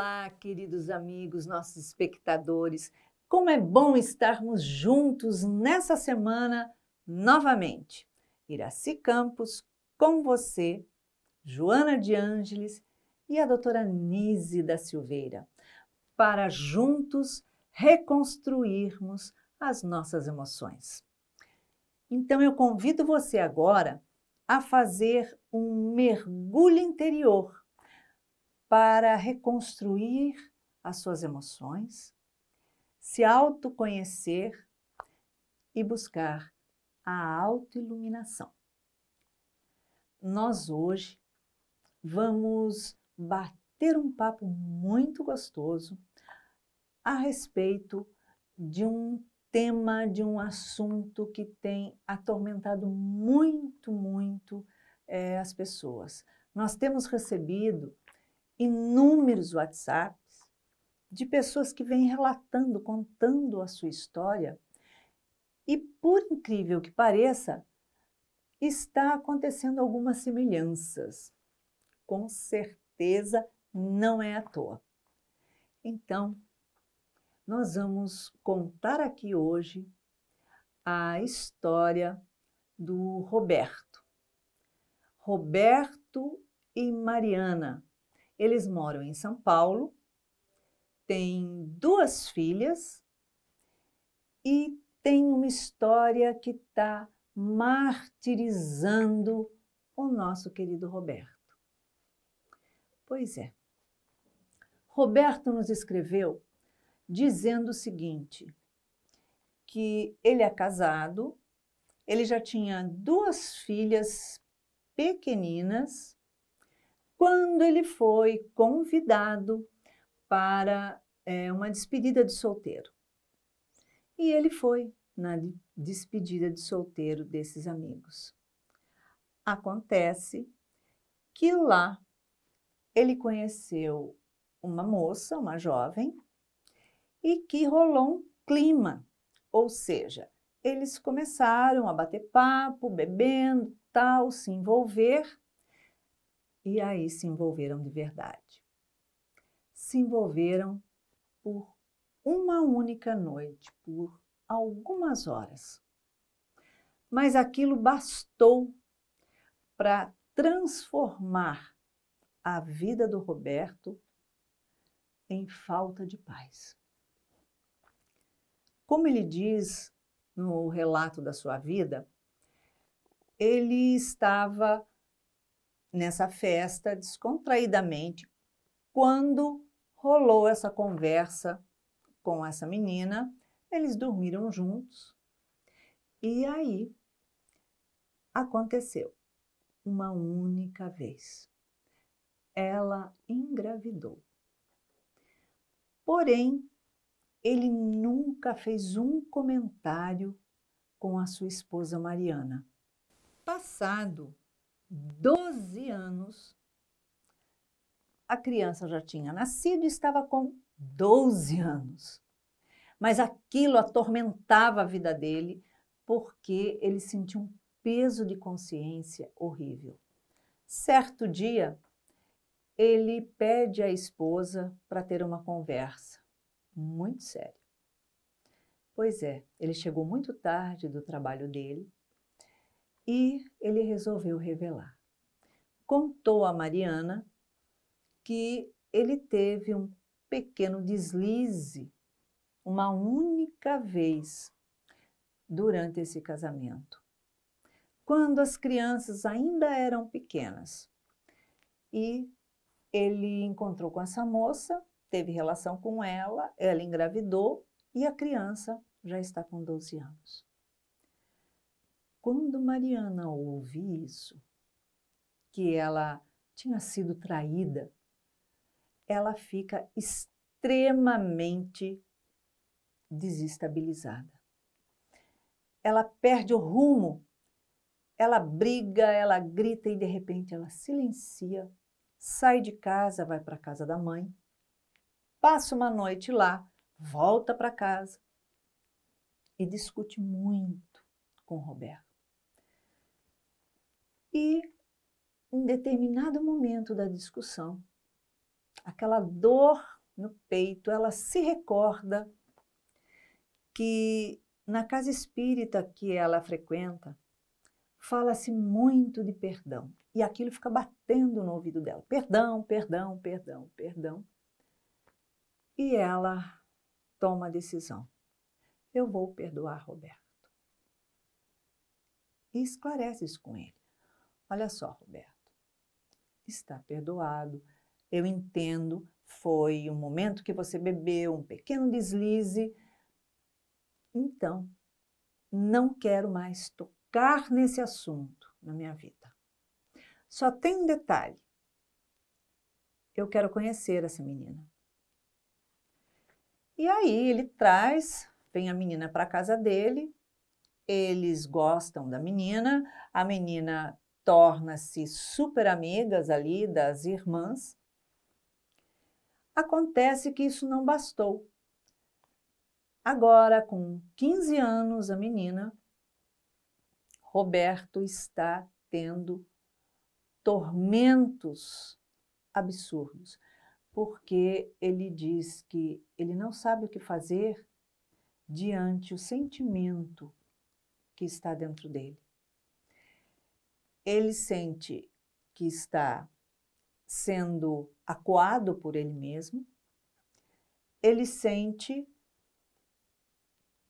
Olá, queridos amigos, nossos espectadores. Como é bom estarmos juntos nessa semana novamente. Iraci Campos com você, Joana de Ângeles e a doutora Nise da Silveira, para juntos reconstruirmos as nossas emoções. Então eu convido você agora a fazer um mergulho interior para reconstruir as suas emoções, se autoconhecer e buscar a autoiluminação. Nós hoje vamos bater um papo muito gostoso a respeito de um tema, de um assunto que tem atormentado muito as pessoas. Nós temos recebido inúmeros WhatsApps de pessoas que vêm relatando, contando a sua história e, por incrível que pareça, está acontecendo algumas semelhanças. Com certeza não é à toa. Então, nós vamos contar aqui hoje a história do Roberto. Roberto e Mariana. Eles moram em São Paulo, têm 2 filhas e têm uma história que está martirizando o nosso querido Roberto. Pois é, Roberto nos escreveu dizendo o seguinte, que ele é casado, ele já tinha 2 filhas pequeninas, quando ele foi convidado para uma despedida de solteiro. E ele foi na despedida de solteiro desses amigos. Acontece que lá ele conheceu uma moça, uma jovem, e que rolou um clima, ou seja, eles começaram a bater papo, bebendo, tal, se envolver, e aí se envolveram de verdade. Se envolveram por uma única noite, por algumas horas. Mas aquilo bastou para transformar a vida do Roberto em falta de paz. Como ele diz no relato da sua vida, ele estava nessa festa descontraidamente quando rolou essa conversa com essa menina, eles dormiram juntos e aí aconteceu uma única vez. Ela engravidou. Porém, ele nunca fez um comentário com a sua esposa Mariana. Passado 12 anos, a criança já tinha nascido e estava com 12 anos. Mas aquilo atormentava a vida dele porque ele sentia um peso de consciência horrível. Certo dia, ele pede à esposa para ter uma conversa muito séria. Pois é, ele chegou muito tarde do trabalho dele e ele resolveu revelar. Contou a Mariana que ele teve um pequeno deslize uma única vez durante esse casamento, quando as crianças ainda eram pequenas. E ele encontrou com essa moça, teve relação com ela, ela engravidou e a criança já está com 12 anos. Quando Mariana ouve isso, que ela tinha sido traída, ela fica extremamente desestabilizada. Ela perde o rumo, ela briga, ela grita e de repente ela silencia, sai de casa, vai para a casa da mãe, passa uma noite lá, volta para casa e discute muito com o Roberto. E em determinado momento da discussão, aquela dor no peito, ela se recorda que na casa espírita que ela frequenta, fala-se muito de perdão. E aquilo fica batendo no ouvido dela. Perdão, perdão, perdão, perdão. E ela toma a decisão. Eu vou perdoar Roberto. E esclarece isso com ele. Olha só, Roberto, está perdoado. Eu entendo, foi um momento que você bebeu, um pequeno deslize. Então, não quero mais tocar nesse assunto na minha vida. Só tem um detalhe. Eu quero conhecer essa menina. E aí ele vem a menina para a casa dele, eles gostam da menina, a menina torna-se super amigas ali das irmãs. Acontece que isso não bastou. Agora, com 15 anos, a menina, Roberto está tendo tormentos absurdos, porque ele diz que ele não sabe o que fazer diante o sentimento que está dentro dele. Ele sente que está sendo acuado por ele mesmo, ele sente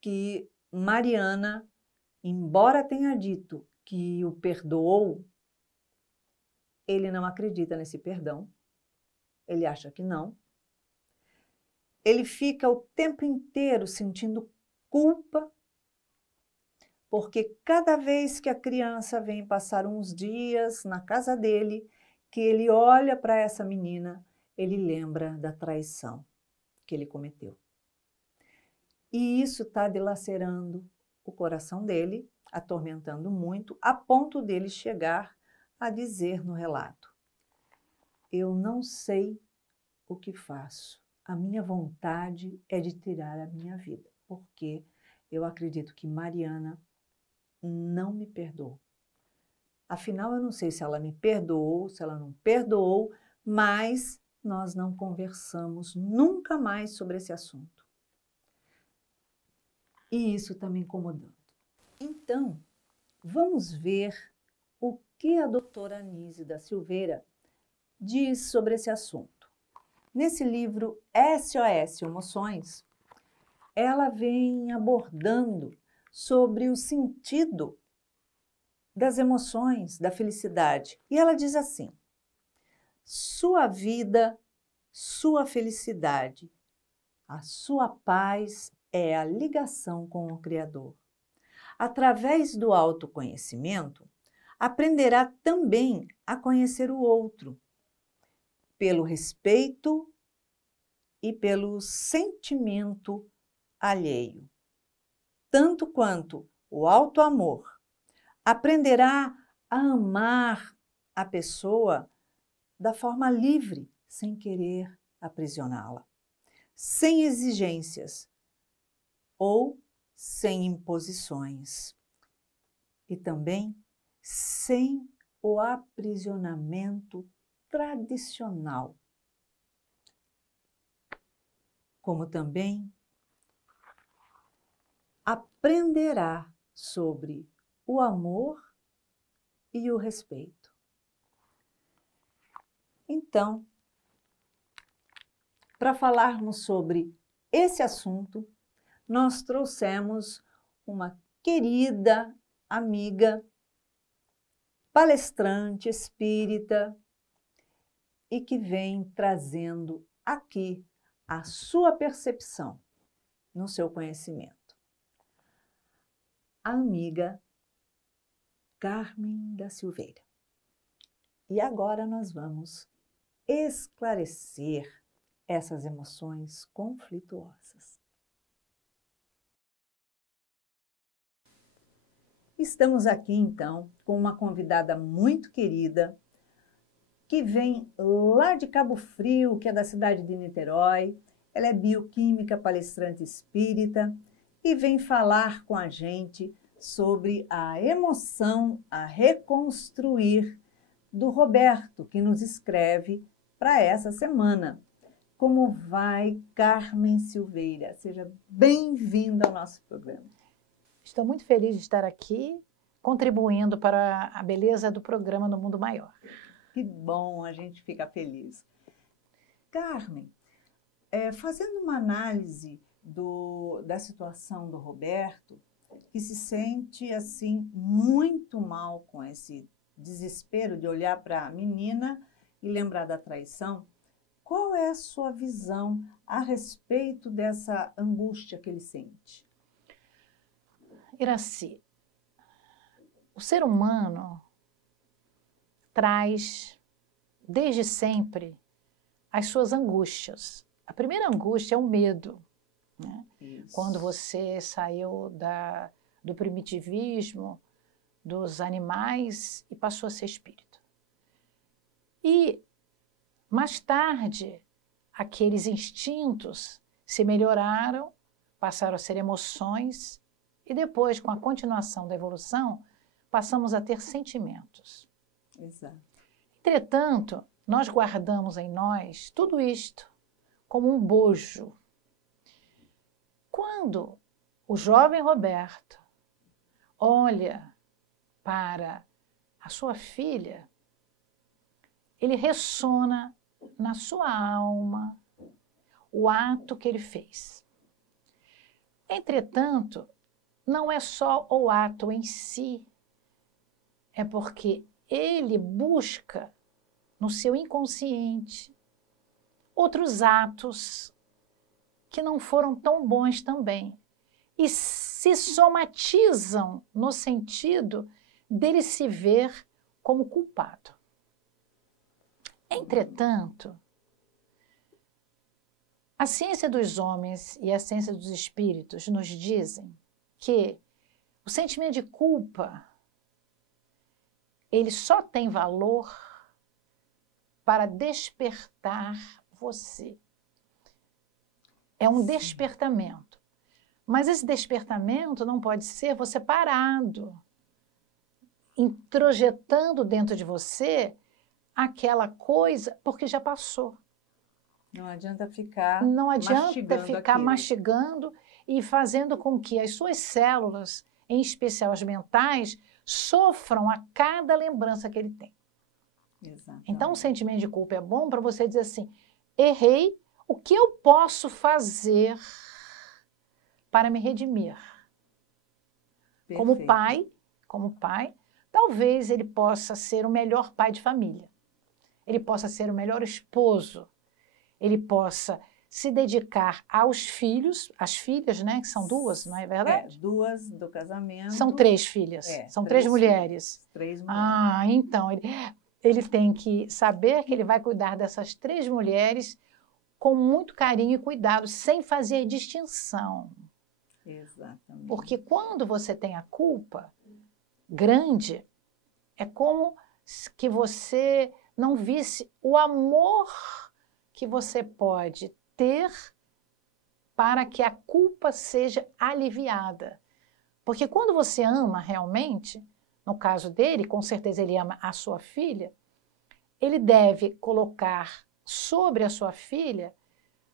que Mariana, embora tenha dito que o perdoou, ele não acredita nesse perdão, ele acha que não. Ele fica o tempo inteiro sentindo culpa, porque cada vez que a criança vem passar uns dias na casa dele, que ele olha para essa menina, ele lembra da traição que ele cometeu. E isso está dilacerando o coração dele, atormentando muito, a ponto dele chegar a dizer no relato: eu não sei o que faço. A minha vontade é de tirar a minha vida, porque eu acredito que Mariana não me perdoou. Afinal, eu não sei se ela me perdoou, se ela não perdoou, mas nós não conversamos nunca mais sobre esse assunto. E isso está me incomodando. Então, vamos ver o que a doutora Anísio da Silveira diz sobre esse assunto. Nesse livro SOS Emoções, ela vem abordando sobre o sentido das emoções, da felicidade. E ela diz assim: sua vida, sua felicidade, a sua paz é a ligação com o Criador. Através do autoconhecimento, aprenderá também a conhecer o outro, pelo respeito e pelo sentimento alheio. Tanto quanto o autoamor, aprenderá a amar a pessoa da forma livre, sem querer aprisioná-la, sem exigências ou sem imposições, e também sem o aprisionamento tradicional, como também aprenderá sobre o amor e o respeito. Então, para falarmos sobre esse assunto, nós trouxemos uma querida amiga, palestrante espírita, e que vem trazendo aqui a sua percepção no seu conhecimento. A amiga Carmen da Silveira. E agora nós vamos esclarecer essas emoções conflituosas. Estamos aqui, então, com uma convidada muito querida, que vem lá de Cabo Frio, que é da cidade de Niterói. Ela é bioquímica, palestrante espírita, e vem falar com a gente sobre a emoção a reconstruir do Roberto, que nos escreve para essa semana. Como vai, Carmen Silveira? Seja bem-vinda ao nosso programa. Estou muito feliz de estar aqui, contribuindo para a beleza do programa No Mundo Maior. Que bom, a gente fica feliz. Carmen, fazendo uma análise da situação do Roberto, que se sente assim muito mal com esse desespero de olhar para a menina e lembrar da traição, qual é a sua visão a respeito dessa angústia que ele sente? Iraci, o ser humano traz, desde sempre, as suas angústias. A primeira angústia é o medo, né? Quando você saiu do primitivismo, dos animais e passou a ser espírito. E, mais tarde, aqueles instintos se melhoraram, passaram a ser emoções, e depois, com a continuação da evolução, passamos a ter sentimentos. Exato. Entretanto, nós guardamos em nós tudo isto como um bojo. Quando o jovem Roberto olha para a sua filha, ele ressona na sua alma o ato que ele fez. Entretanto, não é só o ato em si, é porque ele busca no seu inconsciente outros atos que não foram tão bons também e se somatizam no sentido dele se ver como culpado. Entretanto, a ciência dos homens e a ciência dos espíritos nos dizem que o sentimento de culpa ele só tem valor para despertar você. É um despertamento. Mas esse despertamento não pode ser você parado, introjetando dentro de você aquela coisa, porque já passou. Não adianta ficar mastigando e fazendo com que as suas células, em especial as mentais, sofram a cada lembrança que ele tem. Exatamente. Então, o sentimento de culpa é bom para você dizer assim, errei, o que eu posso fazer para me redimir? Perfeito. Como pai, talvez ele possa ser o melhor pai de família. Ele possa ser o melhor esposo. Ele possa se dedicar aos filhos, às filhas, né, que são duas, não é verdade? Duas do casamento. São 3 filhas, são 3 mulheres. 3 mulheres. Ah, então, ele tem que saber que ele vai cuidar dessas 3 mulheres com muito carinho e cuidado, sem fazer distinção. Exatamente. Porque quando você tem a culpa grande, é como que você não visse o amor que você pode ter para que a culpa seja aliviada. Porque quando você ama realmente, no caso dele, com certeza ele ama a sua filha, ele deve colocar sobre a sua filha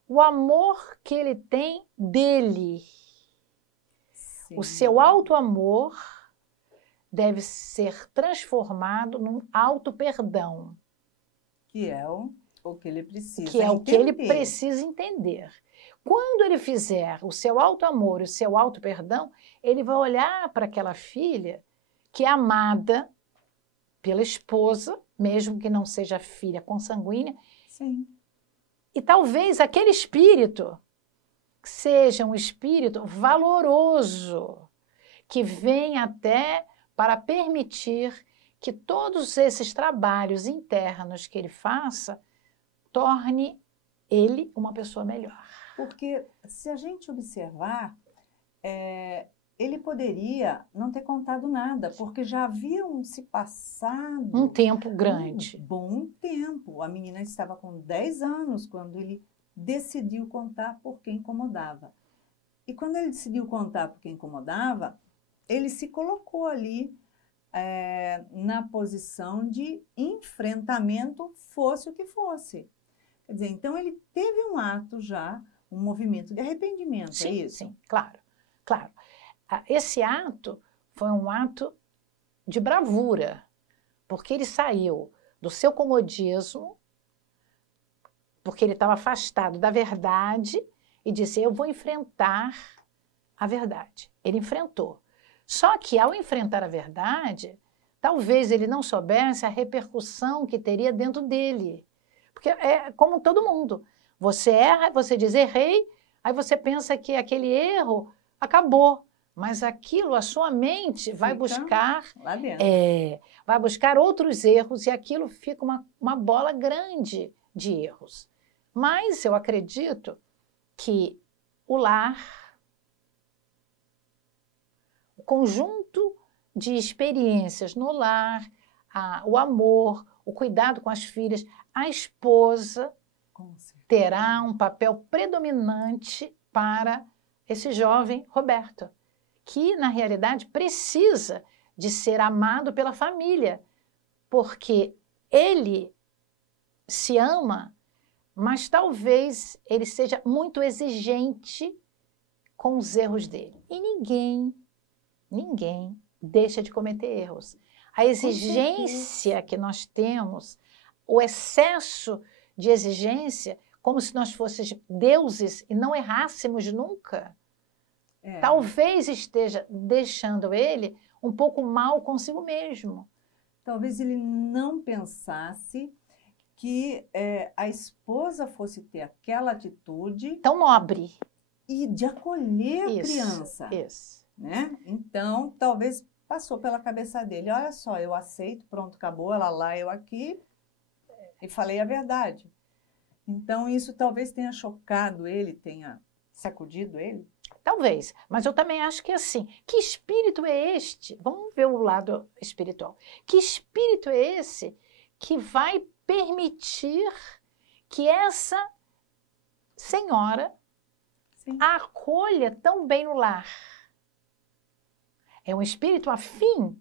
o amor que ele tem dele. Sim. O seu auto-amor deve ser transformado num auto-perdão. Que é o que ele precisa entender. Que é o que ele precisa entender. Quando ele fizer o seu auto-amor e o seu auto-perdão, ele vai olhar para aquela filha que é amada pela esposa, mesmo que não seja filha consanguínea. Sim. E talvez aquele espírito seja um espírito valoroso, que vem até para permitir que todos esses trabalhos internos que ele faça torne ele uma pessoa melhor. Porque se a gente observar, ele poderia não ter contado nada, porque já haviam se passado um tempo grande. Um bom tempo. A menina estava com 10 anos quando ele decidiu contar por quem incomodava. E quando ele decidiu contar por quem incomodava, ele se colocou ali na posição de enfrentamento, fosse o que fosse. Quer dizer, então ele teve um ato já, um movimento de arrependimento, Sim, é isso? sim, claro, claro. Esse ato foi um ato de bravura, porque ele saiu do seu comodismo, porque ele estava afastado da verdade e disse, eu vou enfrentar a verdade. Ele enfrentou. Só que ao enfrentar a verdade, talvez ele não soubesse a repercussão que teria dentro dele. Porque é como todo mundo. Você erra, você diz errei, aí você pensa que aquele erro acabou. Mas aquilo, a sua mente vai buscar lá dentro. Vai buscar outros erros e aquilo fica uma bola grande de erros. Mas eu acredito que o lar, o conjunto de experiências no lar, o amor, o cuidado com as filhas, a esposa terá um papel predominante para esse jovem Roberto, que, na realidade, precisa de ser amado pela família, porque ele se ama, mas talvez ele seja muito exigente com os erros dele. E ninguém deixa de cometer erros. A exigência que nós temos, o excesso de exigência, como se nós fôssemos deuses e não errássemos nunca, talvez esteja deixando ele um pouco mal consigo mesmo. Talvez ele não pensasse que a esposa fosse ter aquela atitude tão nobre e de acolher a criança. Isso. Né? Então, talvez passou pela cabeça dele, olha só, eu aceito, pronto, acabou, ela lá, eu aqui, e falei a verdade. Então, isso talvez tenha chocado ele, tenha sacudido ele. Talvez, mas eu também acho que assim, que espírito é este? Vamos ver o lado espiritual. Que espírito é esse que vai permitir que essa senhora a acolha tão bem no lar? É um espírito afim,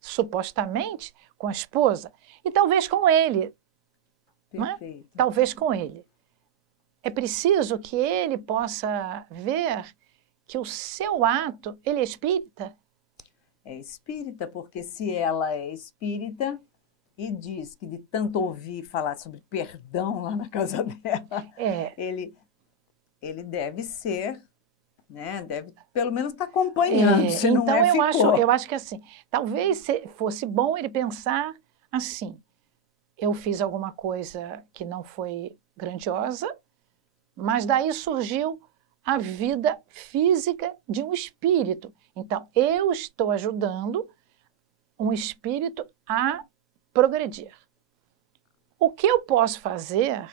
supostamente, com a esposa, e talvez com ele. Não é? Talvez com ele. É preciso que ele possa ver que o seu ato, ele é espírita? É espírita, porque se ela é espírita e diz que de tanto ouvir falar sobre perdão lá na casa dela, ele deve ser, né? Deve pelo menos estar acompanhando, se não então ficou. eu acho que assim, talvez fosse bom ele pensar assim, eu fiz alguma coisa que não foi grandiosa, mas daí surgiu a vida física de um espírito. Então, eu estou ajudando um espírito a progredir. O que eu posso fazer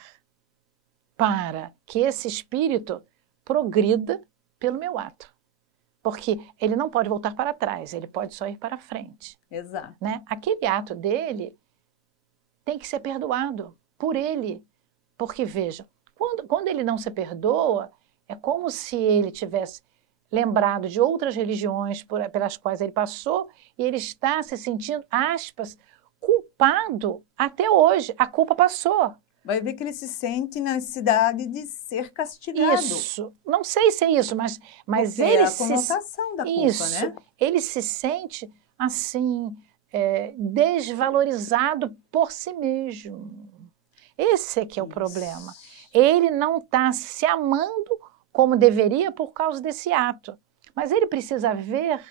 para que esse espírito progrida pelo meu ato? Porque ele não pode voltar para trás, ele pode só ir para frente. Exato. Né? Aquele ato dele tem que ser perdoado por ele. Porque, veja, quando ele não se perdoa, é como se ele tivesse lembrado de outras religiões pelas quais ele passou e ele está se sentindo, aspas, culpado até hoje. A culpa passou. Vai ver que ele se sente na necessidade de ser castigado. Isso. Não sei se é isso, mas ele é a conotação da culpa, né? Ele se sente, assim, desvalorizado por si mesmo. Esse é que é o problema. Ele não está se amando como deveria por causa desse ato. Mas ele precisa ver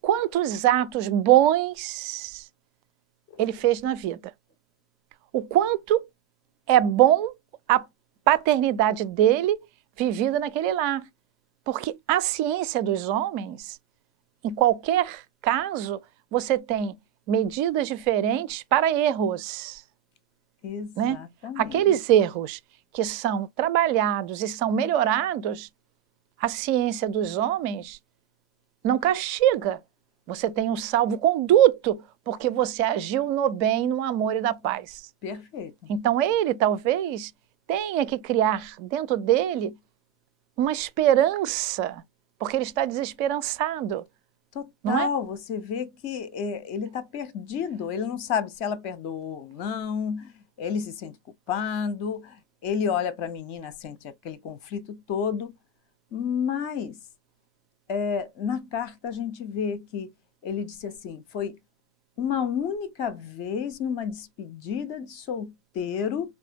quantos atos bons ele fez na vida. O quanto é bom a paternidade dele vivida naquele lar. Porque a ciência dos homens, em qualquer caso, você tem medidas diferentes para erros. Exatamente. Né? Aqueles erros que são trabalhados e são melhorados, a ciência dos homens não castiga. Você tem um salvo-conduto, porque você agiu no bem, no amor e da paz. Perfeito. Então ele talvez tenha que criar dentro dele uma esperança, porque ele está desesperançado não é? Total, você vê que ele está perdido, ele não sabe se ela perdoou ou não, ele se sente culpado, ele olha para a menina, sente aquele conflito todo, mas na carta a gente vê que ele disse assim, foi uma única vez numa despedida de solteiro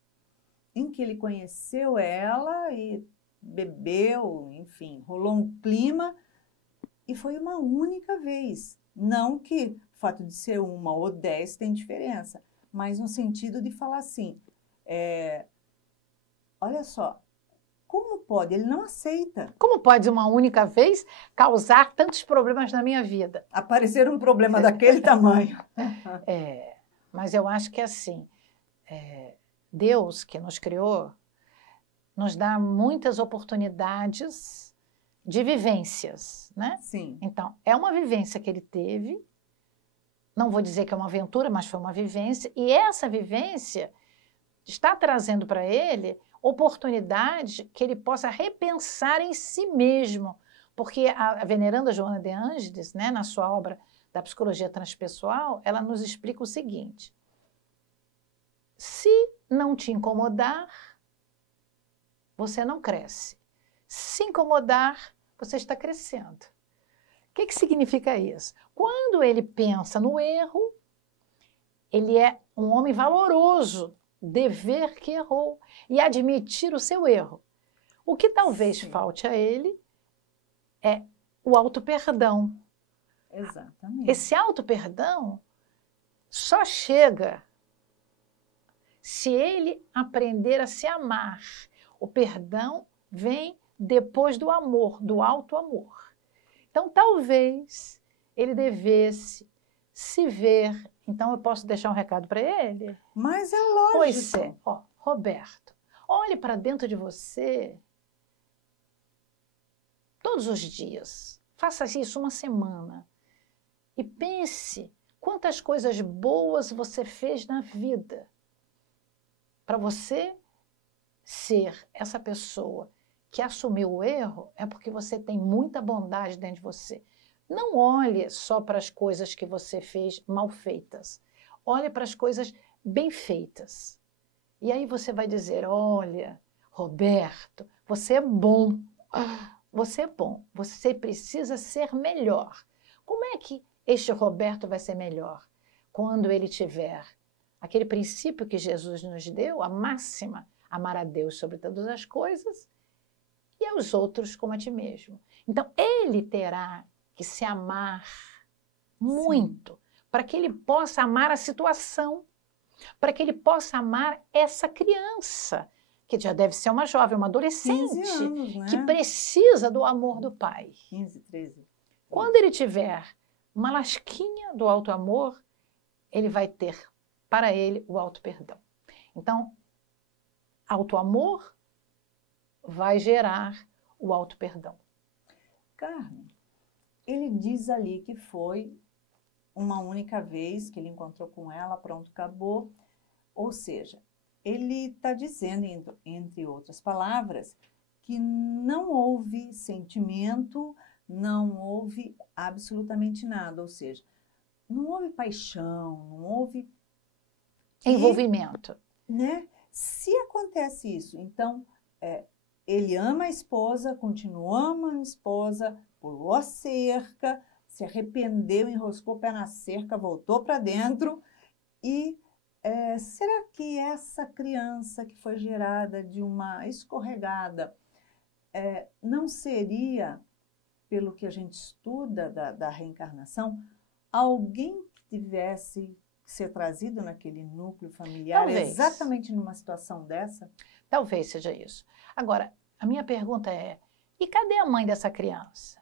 em que ele conheceu ela e bebeu, enfim, rolou um clima e foi uma única vez. Não que o fato de ser uma ou 10 tem diferença, mas no sentido de falar assim, olha só, como pode? Ele não aceita. Como pode uma única vez causar tantos problemas na minha vida? Aparecer um problema daquele tamanho. Mas eu acho que assim, Deus que nos criou, nos dá muitas oportunidades de vivências, né? Sim. Então, é uma vivência que ele teve, não vou dizer que é uma aventura, mas foi uma vivência, e essa vivência está trazendo para ele oportunidade que ele possa repensar em si mesmo, porque a veneranda Joana de Ângeles, né, na sua obra da Psicologia Transpessoal, ela nos explica o seguinte: se não te incomodar, você não cresce. Se incomodar, você está crescendo. O que significa isso? Quando ele pensa no erro, ele é um homem valoroso de ver que errou e admitir o seu erro. O que talvez falte a ele é o auto-perdão. Exatamente. Esse auto-perdão só chega se ele aprender a se amar. O perdão vem depois do amor, do auto-amor. Então, talvez ele devesse se ver. Então, eu posso deixar um recado para ele? Mas é lógico. Pois é. Ó, Roberto, olhe para dentro de você todos os dias. Faça isso uma semana. E pense quantas coisas boas você fez na vida. Para você ser essa pessoa que assumiu o erro, é porque você tem muita bondade dentro de você. Não olhe só para as coisas que você fez mal feitas. Olhe para as coisas bem feitas. E aí você vai dizer, olha, Roberto, você é bom. Você é bom. Você precisa ser melhor. Como é que este Roberto vai ser melhor? Quando ele tiver aquele princípio que Jesus nos deu, a máxima, amar a Deus sobre todas as coisas e aos outros como a ti mesmo. Então, ele terá que se amar muito, para que ele possa amar a situação, para que ele possa amar essa criança, que já deve ser uma jovem, uma adolescente, 15 anos, né? que precisa do amor do pai. 15, 13. Quando ele tiver uma lasquinha do auto-amor, ele vai ter para ele o auto-perdão. Então, auto-amor vai gerar o auto-perdão. Carmen, ele diz ali que foi uma única vez que ele encontrou com ela, pronto, acabou. Ou seja, ele está dizendo, entre outras palavras, que não houve sentimento, não houve absolutamente nada. Ou seja, não houve paixão, não houve envolvimento. Né? Se acontece isso, então ele ama a esposa, continuou amando a esposa, pulou a cerca, se arrependeu, enroscou o pé na cerca, voltou para dentro. E será que essa criança que foi gerada de uma escorregada não seria, pelo que a gente estuda da reencarnação, alguém que tivesse que ser trazido naquele núcleo familiar, Talvez. Exatamente numa situação dessa? Talvez seja isso. Agora, a minha pergunta é, e cadê a mãe dessa criança?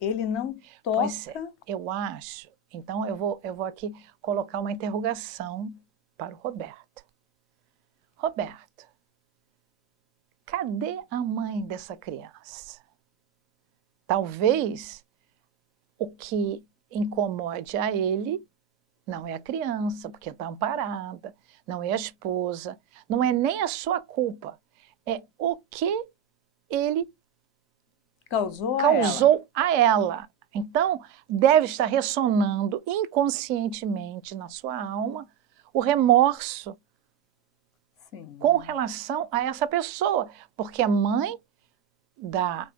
Ele não toca... Pois é, eu acho. Então, eu vou aqui colocar uma interrogação para o Roberto. Roberto, cadê a mãe dessa criança? Talvez o que incomode a ele não é a criança, porque está amparada, não é a esposa, não é nem a sua culpa, é o que ele causou a ela. Então, deve estar ressonando inconscientemente na sua alma o remorso Sim. com relação a essa pessoa, porque a mãe da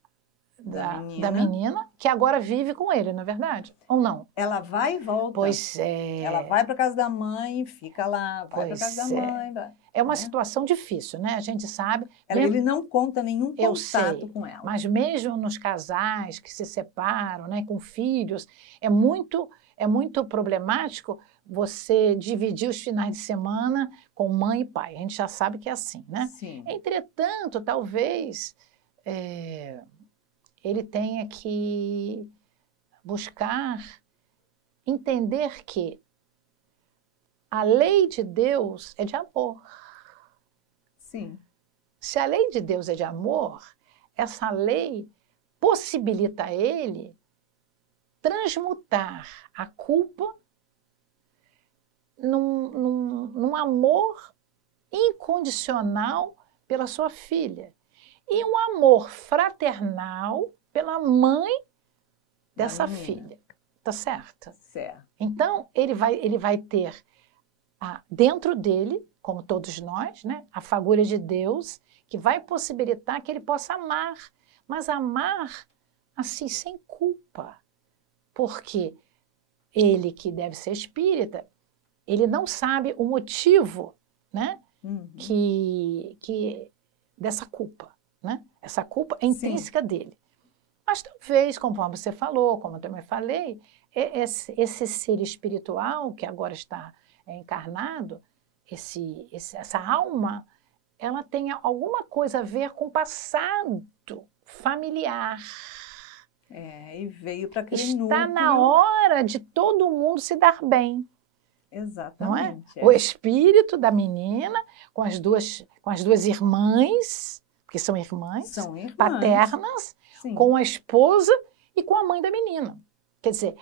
menina que agora vive com ele, não é verdade? Ou não? Ela vai e volta. Pois é. Ela vai para casa da mãe, fica lá, vai para casa da mãe. É uma situação difícil, né? A gente sabe. Ele não conta nenhum eu contato sei, com ela. Mas mesmo nos casais que se separam, né, com filhos, é muito problemático você dividir os finais de semana com mãe e pai. A gente já sabe que é assim, né? Sim. Entretanto, talvez ele tenha que buscar entender que a lei de Deus é de amor. Sim. Se a lei de Deus é de amor, essa lei possibilita a ele transmutar a culpa num amor incondicional pela sua filha e um amor fraternal pela mãe dessa filha. Tá certo? Certo. Então, ele vai ter dentro dele, como todos nós, né, a fagulha de Deus, que vai possibilitar que ele possa amar, mas amar assim, sem culpa. Porque ele, que deve ser espírita, ele não sabe o motivo, né, que dessa culpa, né? Essa culpa é intrínseca dele. Mas talvez, conforme você falou, como eu também falei, esse ser espiritual que agora está encarnado, essa alma, ela tenha alguma coisa a ver com o passado familiar. E veio para aquele núcleo. Está na hora de todo mundo se dar bem. Exatamente. Não é? O espírito da menina com as duas irmãs, que são irmãs paternas, sim, com a esposa e com a mãe da menina. Quer dizer,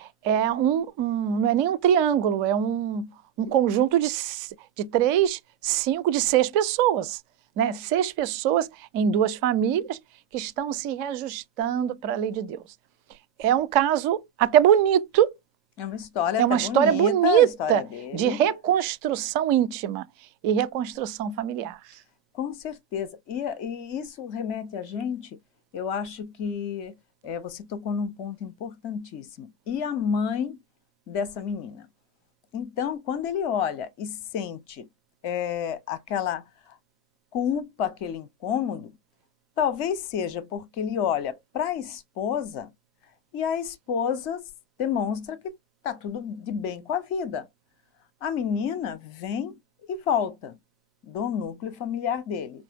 não é nem um triângulo, é um conjunto de 3, 5, de 6 pessoas. Né? 6 pessoas em 2 famílias que estão se reajustando para a lei de Deus. É um caso até bonito. É uma história, bonita de reconstrução íntima e reconstrução familiar. Com certeza. E isso remete a gente, eu acho que você tocou num ponto importantíssimo. E a mãe dessa menina? Então, quando ele olha e sente aquela culpa, aquele incômodo, talvez seja porque ele olha para a esposa e a esposa demonstra que está tudo de bem com a vida. A menina vem e volta do núcleo familiar dele.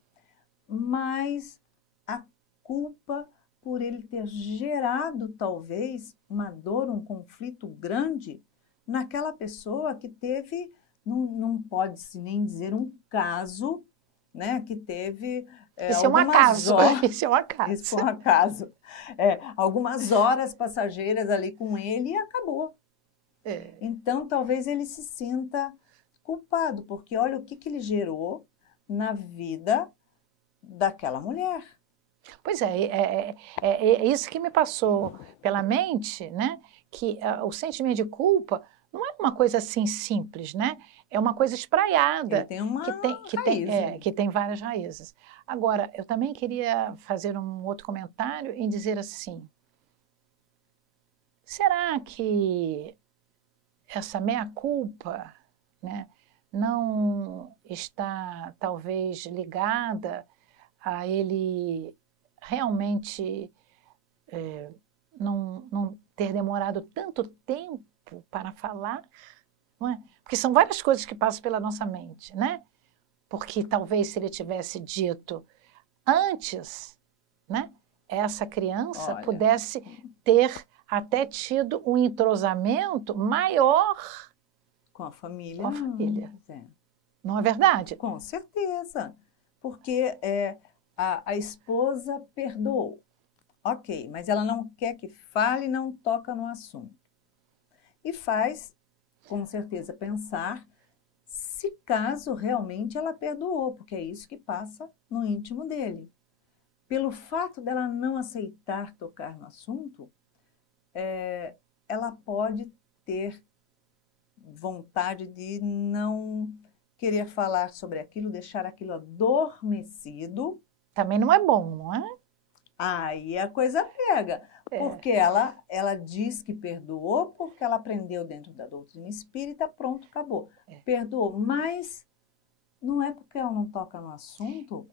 Mas a culpa por ele ter gerado, talvez, uma dor, um conflito grande naquela pessoa que teve, não pode-se nem dizer um caso, né, que teve... Isso é um acaso. Isso é um acaso. Isso é um acaso. Algumas horas passageiras ali com ele e acabou. Então, talvez ele se sinta culpado, porque olha o que ele gerou na vida daquela mulher. Pois é isso que me passou pela mente, né? Que o sentimento de culpa não é uma coisa assim simples, né? É uma coisa espraiada. Ele tem uma que tem várias raízes. Agora, eu também queria fazer um outro comentário em dizer assim, será que essa meia-culpa, né, não está talvez ligada a ele realmente não ter demorado tanto tempo para falar? Não é? Porque são várias coisas que passam pela nossa mente, né? Porque talvez se ele tivesse dito antes, né, essa criança pudesse ter até tido um entrosamento maior com a família. Com a família. Não é verdade? Com certeza. Porque a esposa perdoou. Ok, mas ela não quer que fale, não toca no assunto. E faz, com certeza, pensar se caso realmente ela perdoou, porque é isso que passa no íntimo dele. Pelo fato dela não aceitar tocar no assunto, ela pode ter vontade de não querer falar sobre aquilo, deixar aquilo adormecido. Também não é bom, não é? Aí a coisa pega, porque ela diz que perdoou, porque ela aprendeu dentro da doutrina espírita, pronto, acabou. Perdoou, mas não é porque ela não toca no assunto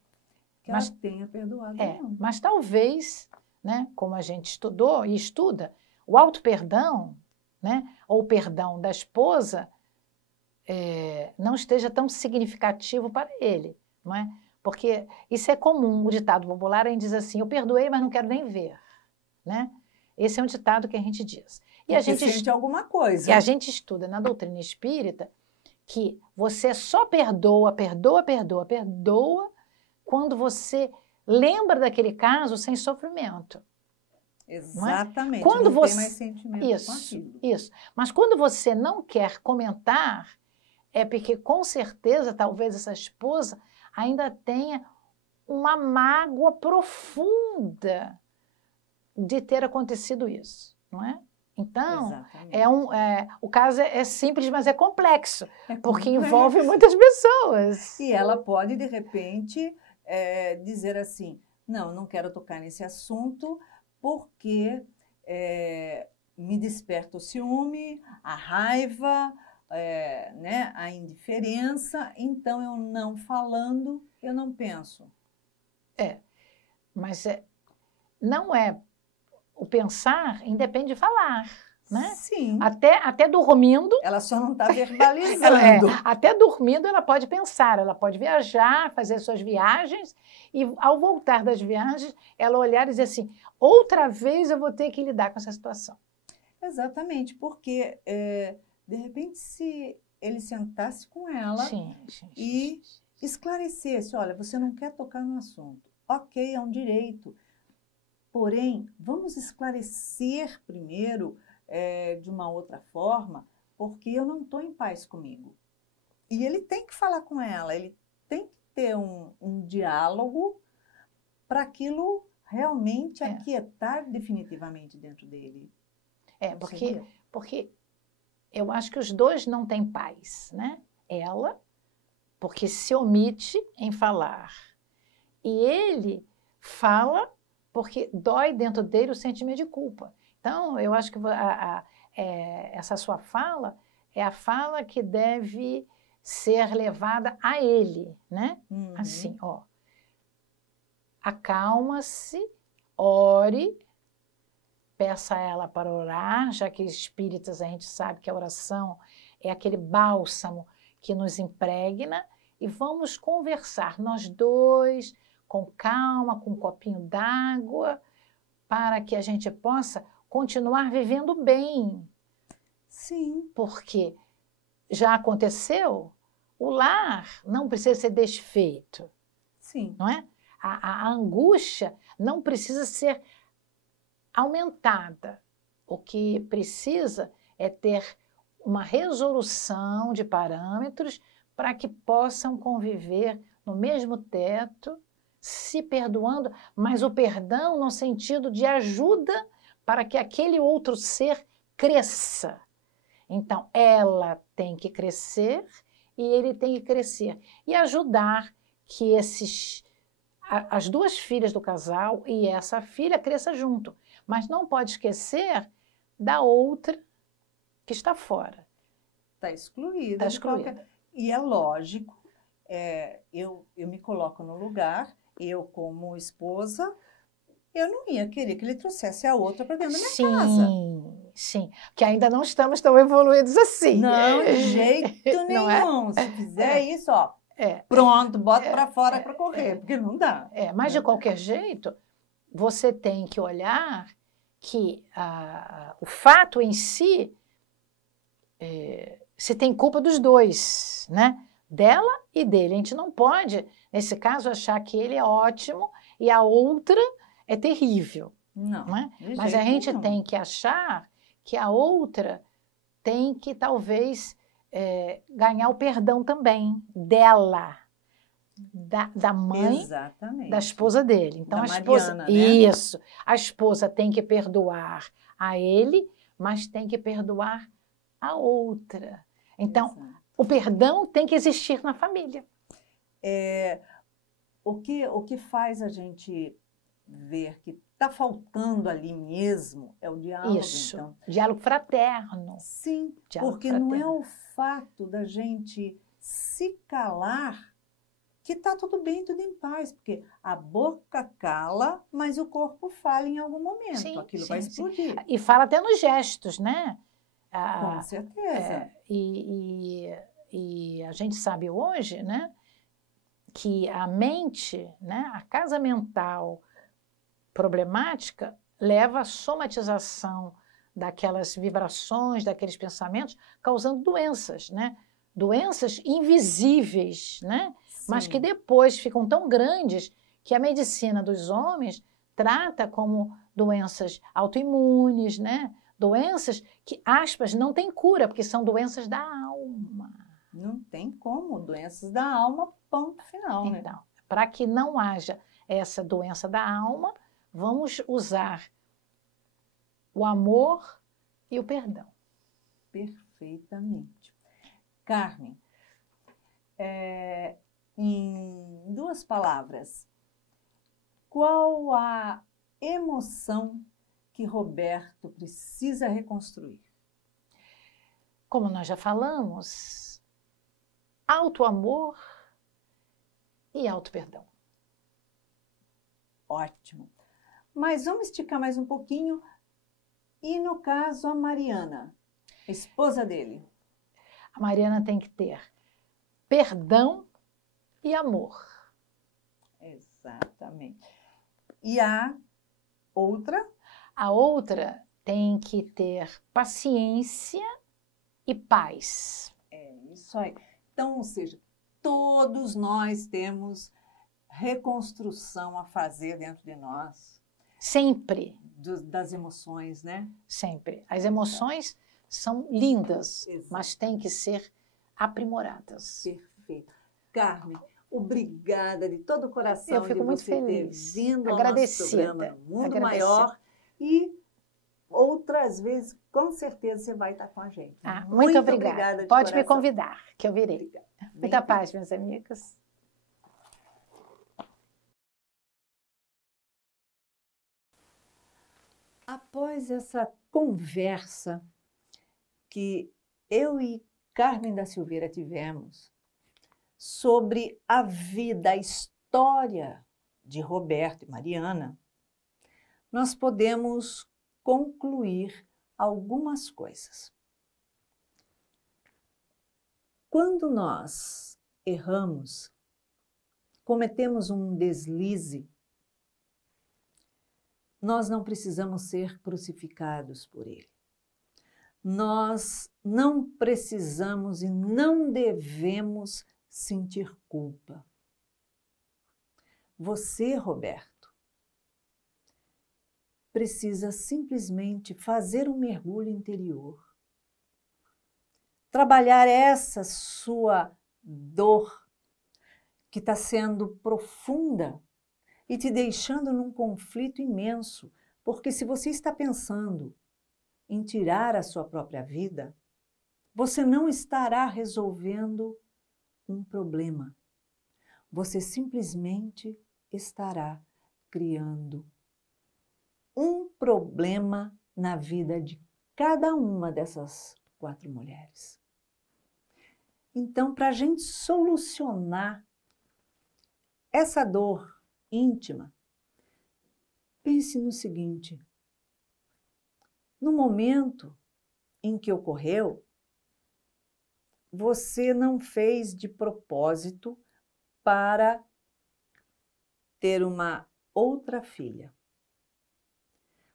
que ela tenha perdoado, não. Mas talvez, né, como a gente estudou e estuda, o auto-perdão, né, ou o perdão da esposa, não esteja tão significativo para ele, não é? Porque isso é comum, o ditado popular, a gente diz assim, eu perdoei, mas não quero nem ver, né? Esse é um ditado que a gente diz. E a gente sente alguma coisa. E a gente estuda na doutrina espírita que você só perdoa quando você lembra daquele caso sem sofrimento. Exatamente, quando não tem mais sentimento com aquilo. Isso. Mas quando você não quer comentar, é porque com certeza talvez essa esposa ainda tenha uma mágoa profunda de ter acontecido isso, não é? Então, o caso é simples, mas é complexo, porque envolve muitas pessoas. E ela pode, de repente, dizer assim, não quero tocar nesse assunto, porque me desperta o ciúme, a raiva, né, a indiferença, então eu não falando, eu não penso. Mas não é... O pensar independe de falar, né? Sim. Até dormindo... Ela só não está verbalizando. Até dormindo ela pode pensar, ela pode viajar, fazer suas viagens, e ao voltar das viagens, ela olhar e dizer assim, outra vez eu vou ter que lidar com essa situação. Exatamente, porque, de repente, se ele sentasse com ela e esclarecesse, olha, você não quer tocar no assunto, ok, é um direito, porém, vamos esclarecer primeiro de uma outra forma, porque eu não estou em paz comigo. E ele tem que falar com ela, ele tem que ter um diálogo para aquilo realmente aquietar definitivamente dentro dele. Porque eu acho que os dois não têm paz, né? Ela, porque se omite em falar. E ele fala porque dói dentro dele o sentimento de culpa. Então, eu acho que essa sua fala é a fala que deve ser levada a ele, né? Uhum. Assim, ó. Acalma-se, ore, peça a ela para orar, já que espíritas a gente sabe que a oração é aquele bálsamo que nos impregna, e vamos conversar, nós dois, com calma, com um copinho d'água, para que a gente possa continuar vivendo bem. Sim. Porque já aconteceu, o lar não precisa ser desfeito. Sim. Não é? A angústia não precisa ser aumentada. O que precisa é ter uma resolução de parâmetros para que possam conviver no mesmo teto, se perdoando, mas o perdão no sentido de ajuda para que aquele outro ser cresça. Então, ela tem que crescer e ele tem que crescer. E ajudar que as duas filhas do casal e essa filha cresça junto. Mas não pode esquecer da outra que está fora. Está excluída. Está excluída. E é lógico, eu me coloco no lugar, eu como esposa, eu não ia querer que ele trouxesse a outra para dentro da minha casa. Sim, porque ainda não estamos tão evoluídos assim. Não, de jeito nenhum. Se fizer isso, ó, pronto, bota para fora para correr, porque não dá. Mas de qualquer jeito, você tem que olhar que o fato em si, se tem culpa dos dois, né? Dela e dele. A gente não pode, nesse caso, achar que ele é ótimo e a outra é terrível. Não é? Mas a gente nenhum. tem que achar que a outra tem que, talvez, ganhar o perdão também dela, da mãe, exatamente, da esposa dele. Então, da a esposa, Mariana, né? isso, a esposa tem que perdoar a ele, mas tem que perdoar a outra. Então, o perdão tem que existir na família. O que faz a gente ver que está faltando ali mesmo é o diálogo, Isso, então. diálogo fraterno. Sim, Diálogo porque fraterno. não é o fato da gente se calar que está tudo bem, tudo em paz, porque a boca cala, mas o corpo fala em algum momento, Sim, aquilo sim, vai sim. explodir. E fala até nos gestos, né? Com certeza. E a gente sabe hoje, né, que a mente, né, a casa mental problemática leva à somatização daquelas vibrações, daqueles pensamentos, causando doenças, né? Doenças invisíveis, né? Mas que Sim. depois ficam tão grandes que a medicina dos homens trata como doenças autoimunes, né? Doenças que, aspas, não têm cura, porque são doenças da alma. Não tem como, doenças da alma, ponto final, né? Então, para que não haja essa doença da alma, vamos usar o amor e o perdão. Perfeitamente. Carmen, em 2 palavras, qual a emoção que Roberto precisa reconstruir? Como nós já falamos, auto-amor e auto-perdão. Ótimo. Mas vamos esticar mais um pouquinho. E no caso, a Mariana, a esposa dele? A Mariana tem que ter perdão e amor. Exatamente. E a outra? A outra tem que ter paciência e paz. É isso aí. Então, ou seja, todos nós temos reconstrução a fazer dentro de nós. Sempre. Das emoções, né? Sempre. As emoções são lindas, Exato. mas têm que ser aprimoradas. Perfeito. Carmen, obrigada de todo o coração. Eu fico muito você feliz. ter vindo ao Agradecida. nosso programa no Mundo Agradecida. Maior. E outras vezes, com certeza, você vai estar com a gente. Muito obrigada. De Pode me coração. convidar, que eu virei. Obrigada. Muita paz, meus amigos. Após essa conversa que eu e Carmen da Silveira tivemos sobre a vida, a história de Roberto e Mariana, nós podemos concluir algumas coisas. Quando nós erramos, cometemos um deslize, nós não precisamos ser crucificados por ele. Nós não precisamos e não devemos sentir culpa. Você, Roberto, precisa simplesmente fazer um mergulho interior. Trabalhar essa sua dor que está sendo profunda e te deixando num conflito imenso, porque se você está pensando em tirar a sua própria vida, você não estará resolvendo um problema. Você simplesmente estará criando um problema na vida de cada uma dessas 4 mulheres. Então, para a gente solucionar essa dor íntima, pense no seguinte: no momento em que ocorreu, você não fez de propósito para ter uma outra filha.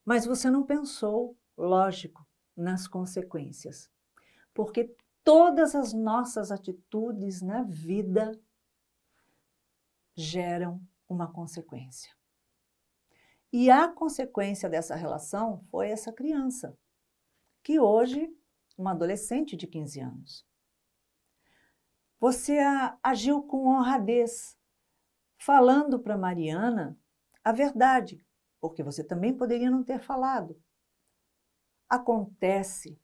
Mas você não pensou, lógico, nas consequências. Porque todas as nossas atitudes na vida geram uma consequência. E a consequência dessa relação foi essa criança, que hoje, uma adolescente de 15 anos. Você agiu com honradez, falando para Mariana a verdade, porque você também poderia não ter falado. acontece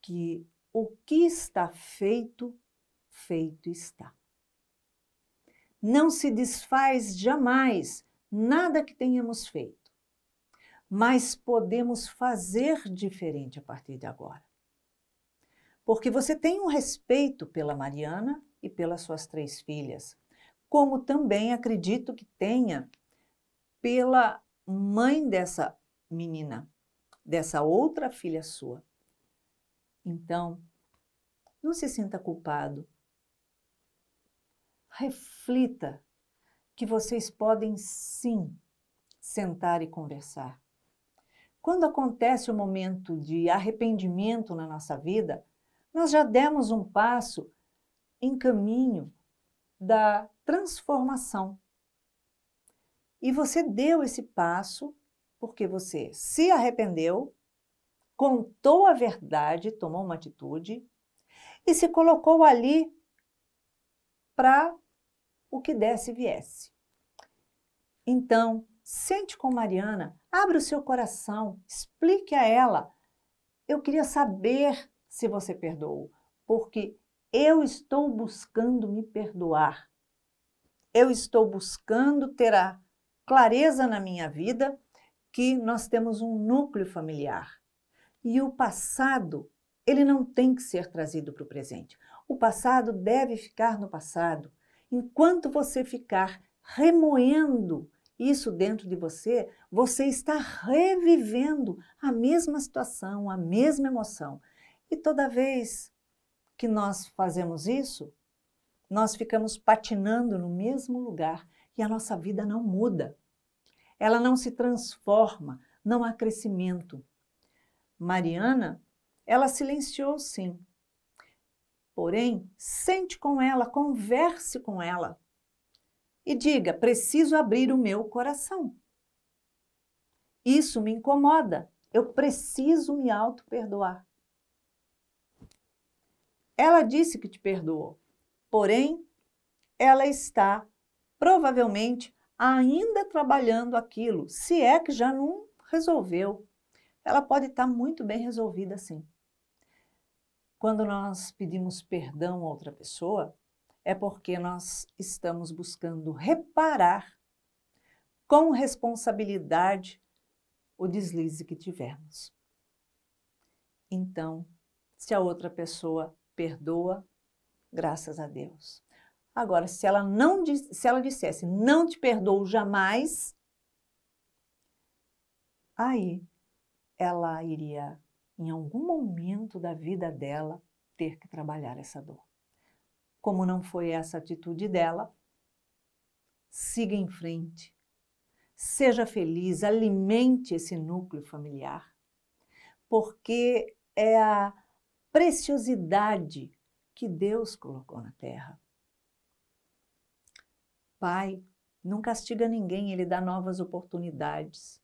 que o que está feito, feito está. Não se desfaz jamais nada que tenhamos feito, mas podemos fazer diferente a partir de agora. Porque você tem um respeito pela Mariana e pelas suas 3 filhas, como também acredito que tenha pela mãe dessa menina, dessa outra filha sua. Então, não se sinta culpado. Reflita que vocês podem sim sentar e conversar. Quando acontece o momento de arrependimento na nossa vida, nós já demos um passo em caminho da transformação. E você deu esse passo porque você se arrependeu, contou a verdade, tomou uma atitude e se colocou ali para o que desse e viesse. Então, sente com Mariana, abra o seu coração, explique a ela. Eu queria saber se você perdoou, porque eu estou buscando me perdoar. Eu estou buscando ter a clareza na minha vida que nós temos um núcleo familiar. E o passado, ele não tem que ser trazido para o presente. O passado deve ficar no passado. Enquanto você ficar remoendo isso dentro de você, você está revivendo a mesma situação, a mesma emoção. E toda vez que nós fazemos isso, nós ficamos patinando no mesmo lugar e a nossa vida não muda. Ela não se transforma, não há crescimento. Mariana, ela silenciou sim. Porém, sente com ela, converse com ela e diga, preciso abrir o meu coração. Isso me incomoda, eu preciso me auto-perdoar. Ela disse que te perdoou, porém, ela está provavelmente ainda trabalhando aquilo, se é que já não resolveu. Ela pode estar muito bem resolvida assim. Quando nós pedimos perdão a outra pessoa, é porque nós estamos buscando reparar com responsabilidade o deslize que tivemos. Então, se a outra pessoa perdoa, graças a Deus. Agora, se ela dissesse, não te perdoo jamais, aí ela iria, em algum momento da vida dela, ter que trabalhar essa dor. Como não foi essa atitude dela, siga em frente. Seja feliz, alimente esse núcleo familiar, porque é a preciosidade que Deus colocou na terra. Pai não castiga ninguém, Ele dá novas oportunidades.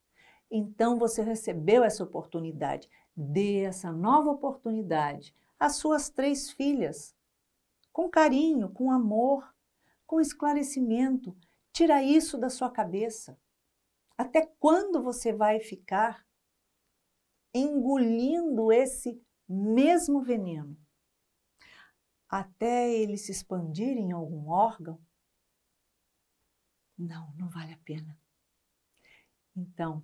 Então você recebeu essa oportunidade, dê essa nova oportunidade às suas 3 filhas, com carinho, com amor, com esclarecimento. Tira isso da sua cabeça. Até quando você vai ficar engolindo esse mesmo veneno? Até ele se expandir em algum órgão? Não, não vale a pena. Então,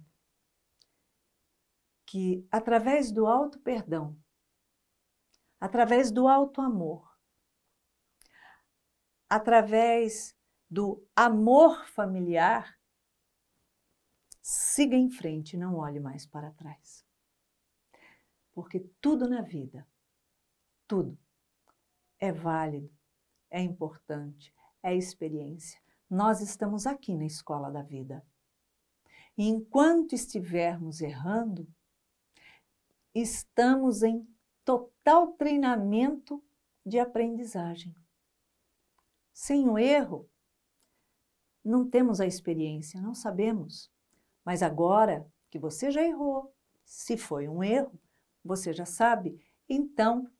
que através do auto-perdão, através do auto-amor, através do amor familiar, siga em frente e não olhe mais para trás. Porque tudo na vida, tudo é válido, é importante, é experiência. Nós estamos aqui na escola da vida. E enquanto estivermos errando, estamos em total treinamento de aprendizagem. Sem o erro, não temos a experiência, não sabemos. Mas agora que você já errou, se foi um erro, você já sabe, então,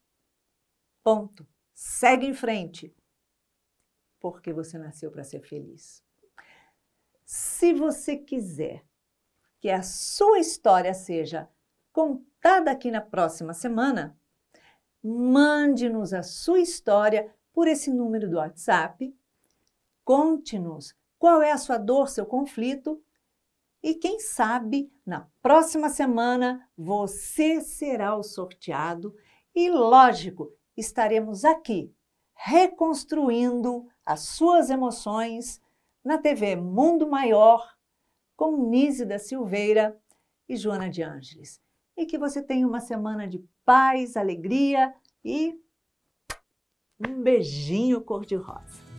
ponto, segue em frente, porque você nasceu para ser feliz. Se você quiser que a sua história seja contada aqui na próxima semana, mande-nos a sua história por esse número do WhatsApp. Conte-nos qual é a sua dor, seu conflito. E quem sabe, na próxima semana, você será o sorteado e, lógico, estaremos aqui reconstruindo as suas emoções na TV Mundo Maior com Nise da Silveira e Joana de Ângeles. E que você tenha uma semana de paz, alegria e um beijinho cor-de-rosa.